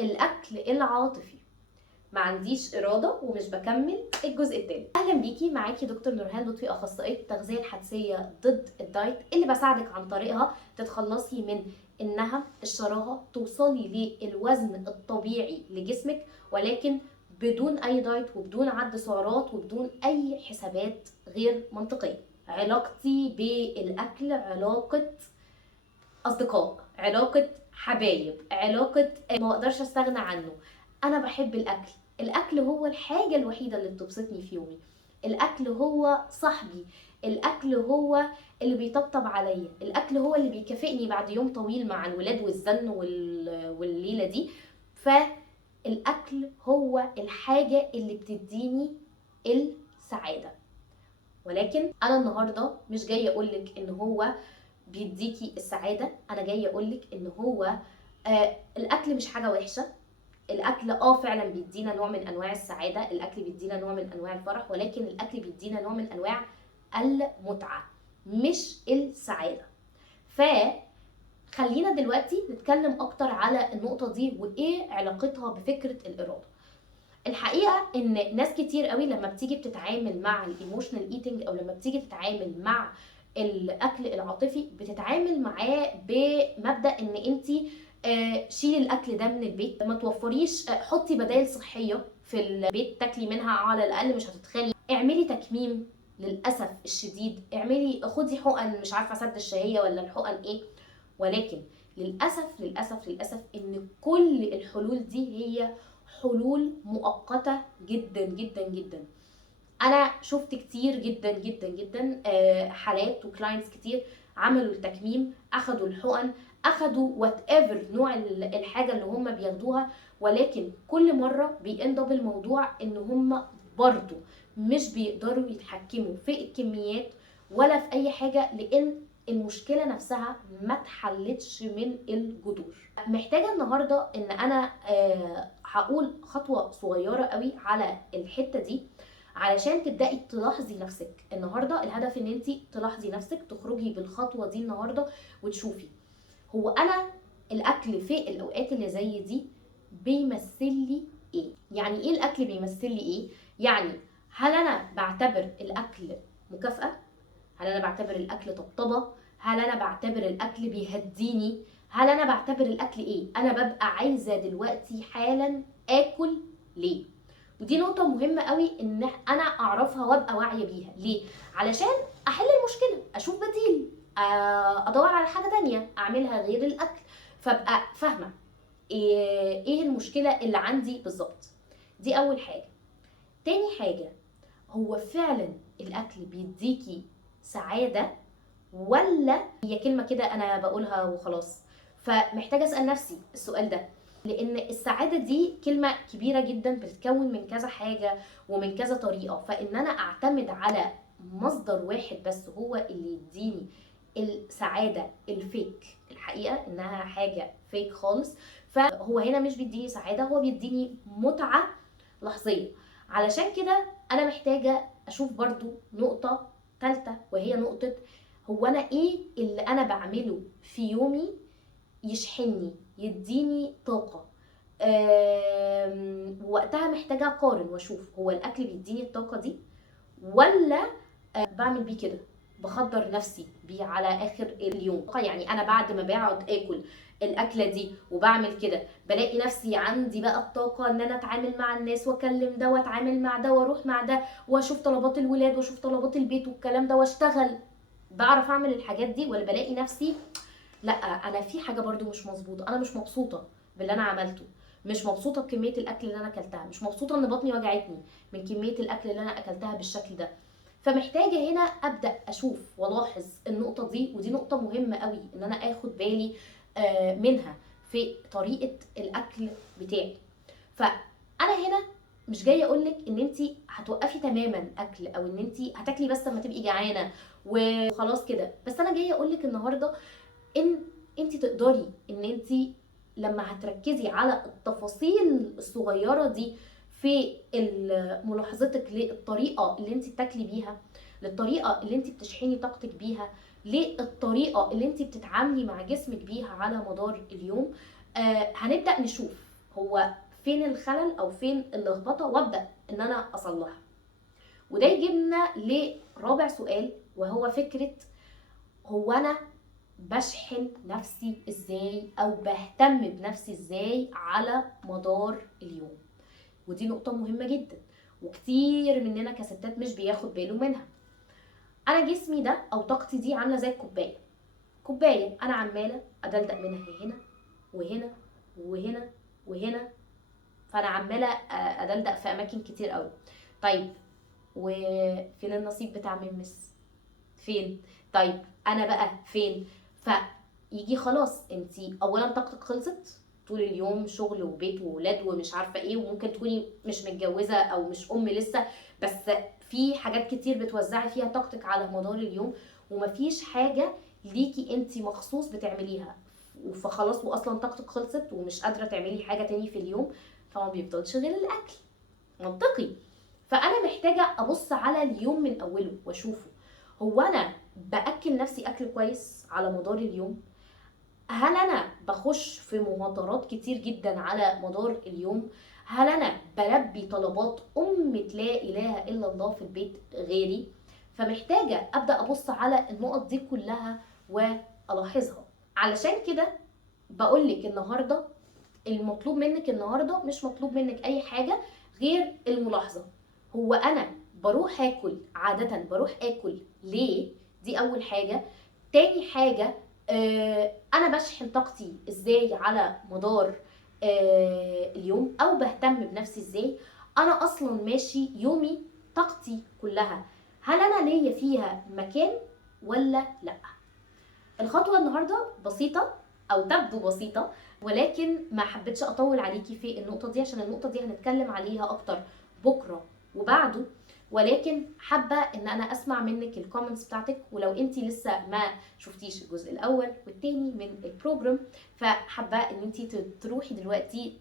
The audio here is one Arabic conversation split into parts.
الأكل العاطفي. ما عنديش إرادة ومش بكمل الجزء التالت. أهلا بيكي، معاكي دكتور نورهان لطفي، أخصائية التغذية الحدسية ضد الدايت، اللي بساعدك عن طريقها تتخلصي من إنها الشراهة، توصلي للوزن الطبيعي لجسمك، ولكن بدون أي دايت وبدون عد سعرات وبدون أي حسابات غير منطقية. علاقتي بالأكل علاقة أصدقاء، علاقة حبايب، علاقة ما اقدرش استغنى عنه. انا بحب الاكل. الاكل هو الحاجة الوحيدة اللي بتبسطني في يومي. الاكل هو صاحبي. الاكل هو اللي بيطبطب عليا. الاكل هو اللي بيكافئني بعد يوم طويل مع الولاد والزن والليلة دي. فالاكل هو الحاجة اللي بتديني السعادة. ولكن انا النهاردة مش جاية اقولك ان هو بيديكي السعادة. انا جاية اقولك ان هو الاكل مش حاجة وحشة. الاكل فعلا بيدينا نوع من انواع السعادة، الاكل بيدينا نوع من انواع الفرح، ولكن الاكل بيدينا نوع من انواع المتعة مش السعادة. فخلينا دلوقتي نتكلم اكتر على النقطة دي وايه علاقتها بفكرة الارادة. الحقيقة ان ناس كتير قوي لما بتيجي بتتعامل مع الايموشنال ايتنج، او لما بتيجي تتعامل مع الاكل العاطفي، بتتعامل معاه بمبدأ ان انتي شيلي الاكل ده من البيت، ما توفريش، حطي بدائل صحية في البيت تاكلي منها، على الاقل مش هتتخني، اعملي تكميم. للاسف الشديد خدي حقن، مش عارفة سد الشهية ولا الحقن ايه. ولكن للاسف للاسف للاسف ان كل الحلول دي هي حلول مؤقتة جدا جدا جدا. انا شفت كتير جدا جدا جدا حالات وكلاينتس كتير عملوا التكميم، اخدوا الحقن، اخدوا وات ايفر نوع الحاجة اللي هم بياخدوها، ولكن كل مرة بيندب بالموضوع ان هم برضو مش بيقدروا يتحكموا في الكميات ولا في اي حاجة، لان المشكلة نفسها ما اتحلتش من الجذور. محتاجة النهاردة ان انا هقول خطوة صغيرة قوي على الحتة دي علشان تبدأي تلاحظي نفسك. النهاردة الهدف ان انتي تلاحظي نفسك، تخرجي بالخطوة دي النهاردة وتشوفي هو انا الاكل في الاوقات اللي زي دي بيمثل لي ايه. يعني ايه الاكل بيمثل لي ايه؟ يعني هل انا بعتبر الاكل مكافأة؟ هل انا بعتبر الاكل طبطبة؟ هل انا بعتبر الاكل بيهديني؟ هل انا بعتبر الاكل ايه؟ انا ببقى عايزة دلوقتي حالا اكل ليه؟ ودي نقطة مهمة قوي ان انا اعرفها وابقى واعية بيها. ليه؟ علشان احل المشكلة، اشوف بديل، ادور على حاجة تانية اعملها غير الاكل، فابقى فاهمة ايه المشكلة اللي عندي بالظبط. دي اول حاجة. تاني حاجة، هو فعلا الاكل بيديكي سعادة ولا هي كلمة كده انا بقولها وخلاص؟ فمحتاجة اسأل نفسي السؤال ده، لان السعادة دي كلمة كبيرة جدا بتتكون من كذا حاجة ومن كذا طريقة. فان انا اعتمد على مصدر واحد بس هو اللي يديني السعادة الفيك، الحقيقة انها حاجة فيك خالص، فهو هنا مش بيديني سعادة، هو بيديني متعة لحظية. علشان كده انا محتاجة اشوف برضو نقطة ثالثة، وهي نقطة هو انا ايه اللي انا بعمله في يومي يشحنني يديني طاقة. وقتها محتاجة اقارن واشوف هو الاكل بيديني الطاقة دي ولا بعمل بيه كده، بخدر نفسي بيه على اخر اليوم. يعني انا بعد ما بقعد اكل الاكله دي وبعمل كده بلاقي نفسي عندي بقى الطاقه ان انا اتعامل مع الناس واكلم ده واتعامل مع ده واروح مع ده واشوف طلبات الولاد واشوف طلبات البيت والكلام ده واشتغل، بعرف اعمل الحاجات دي؟ ولا بلاقي نفسي لا، انا في حاجه برضو مش مظبوطه، انا مش مبسوطه باللي انا عملته، مش مبسوطه بكميه الاكل اللي انا اكلتها، مش مبسوطه ان بطني وجعتني من كميه الاكل اللي انا اكلتها بالشكل ده. فمحتاجه هنا ابدا اشوف والاحظ النقطه دي، ودي نقطه مهمه قوي ان انا اخد بالي منها في طريقه الاكل بتاعي. فانا هنا مش جايه اقولك ان انت هتوقفي تماما اكل، او ان انت هتاكلي بس لما تبقي جعانه وخلاص كده، بس انا جايه اقولك النهارده ان انت تقدري ان انت لما هتركزي على التفاصيل الصغيره دي في ملاحظتك للطريقه اللي انت بتاكلي بيها، للطريقه اللي انت بتشحني طاقتك بيها، للطريقه اللي انت بتتعاملي مع جسمك بيها على مدار اليوم، هنبدا نشوف هو فين الخلل او فين اللخبطه، وابدا ان انا اصلحها. وده يجيبنا لرابع سؤال، وهو فكره هو انا بشحن نفسي ازاي او بهتم بنفسي ازاي على مدار اليوم. ودي نقطة مهمة جدا، وكتير مننا كستات مش بياخد باله منها. انا جسمي ده او طاقتي دي عاملة زي كوباية انا عمالة ادلدق منها هنا وهنا وهنا وهنا، فانا عمالة ادلدق في اماكن كتير قوي. طيب وفين النصيب بتاع ميمس؟ فين؟ طيب انا بقى فين؟ فيجي خلاص انتي اولا طاقتك خلصت طول اليوم، شغل وبيت وولاد ومش عارفه ايه، وممكن تكوني مش متجوزه او مش ام لسه، بس في حاجات كتير بتوزعي فيها طاقتك على مدار اليوم، ومفيش حاجه ليكي انتي مخصوص بتعمليها، فخلاص واصلا طاقتك خلصت ومش قادره تعملي حاجه تاني في اليوم، فما بيفضلش غير الاكل. منطقي. فانا محتاجه ابص على اليوم من اوله واشوفه، هو انا باكل نفسي اكل كويس على مدار اليوم؟ هل انا بخش في مهاترات كتير جدا على مدار اليوم؟ هل انا بلبي طلبات لا اله الا الله في البيت غيري؟ فمحتاجه ابدا ابص على النقط دي كلها والاحظها. علشان كده بقولك النهارده المطلوب منك النهارده مش مطلوب منك اي حاجه غير الملاحظه. هو انا بروح اكل عاده، بروح اكل ليه؟ دي اول حاجه. تاني حاجه، انا بشحن طاقتي ازاي على مدار اليوم، او بهتم بنفسي ازاي؟ انا اصلا ماشي يومي طاقتي كلها هل انا ليا فيها مكان ولا لا؟ الخطوه النهارده بسيطه او تبدو بسيطه، ولكن ما حبيتش اطول عليكي في النقطه دي عشان النقطه دي هنتكلم عليها اكتر بكره وبعده. ولكن حابه ان انا اسمع منك الكومنتس بتاعتك، ولو انتي لسه ما شفتيش الجزء الاول والتاني من البروجرام فحابه ان انتي تروحي دلوقتي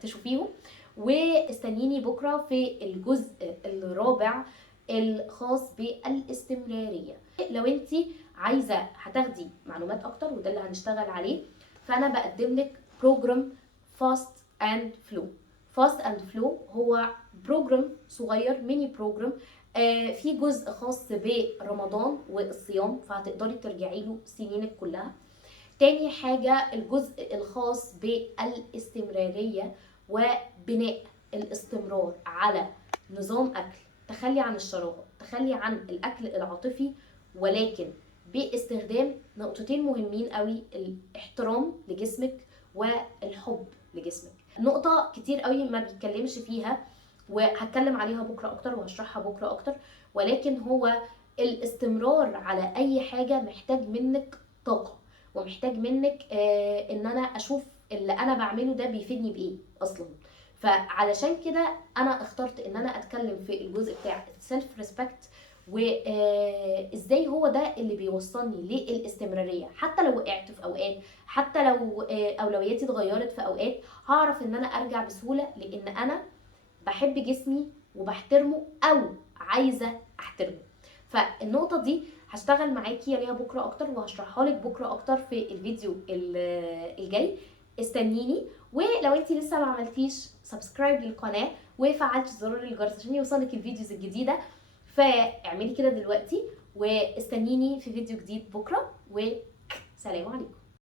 تشوفيهم، واستنيني بكره في الجزء الرابع الخاص بالاستمراريه. لو انتي عايزه هتاخدي معلومات اكتر وده اللي هنشتغل عليه، فانا بقدم لك بروجرام فاست اند فلو. فاست اند فلو هو بروجرام صغير، ميني بروجرام، في جزء خاص برمضان والصيام فهتقدري ترجعي له سنينك كلها. تاني حاجة الجزء الخاص بالاستمرارية وبناء الاستمرار على نظام أكل، تخلي عن الشراهة، تخلي عن الأكل العاطفي، ولكن باستخدام نقطتين مهمين قوي: الاحترام لجسمك والحب لجسمك. نقطة كتير قوي ما بيتكلمش فيها وهتكلم عليها بكرة أكتر وهشرحها بكرة أكتر، ولكن هو الاستمرار على أي حاجة محتاج منك طاقة، ومحتاج منك ان انا اشوف اللي انا بعمله ده بيفيدني بايه اصلا. فعلشان كده انا اخترت ان انا اتكلم في الجزء بتاع السيلف ريسبكت، وازاي هو ده اللي بيوصلني للاستمراريه. حتى لو وقعت في اوقات، حتى لو اولوياتي اتغيرت في اوقات، هعرف ان انا ارجع بسهوله، لان انا بحب جسمي وبحترمه او عايزه احترمه. فالنقطه دي هشتغل معاكي عليها بكره اكتر وهشرحها لك بكره اكتر في الفيديو الجاي. استنيني. ولو انتي لسه ما عملتيش سبسكرايب للقناه وفعلتي زرار الجرس عشان يوصلك الفيديوز الجديده، فاعملي كده دلوقتي، واستنيني في فيديو جديد بكره، وسلام عليكم.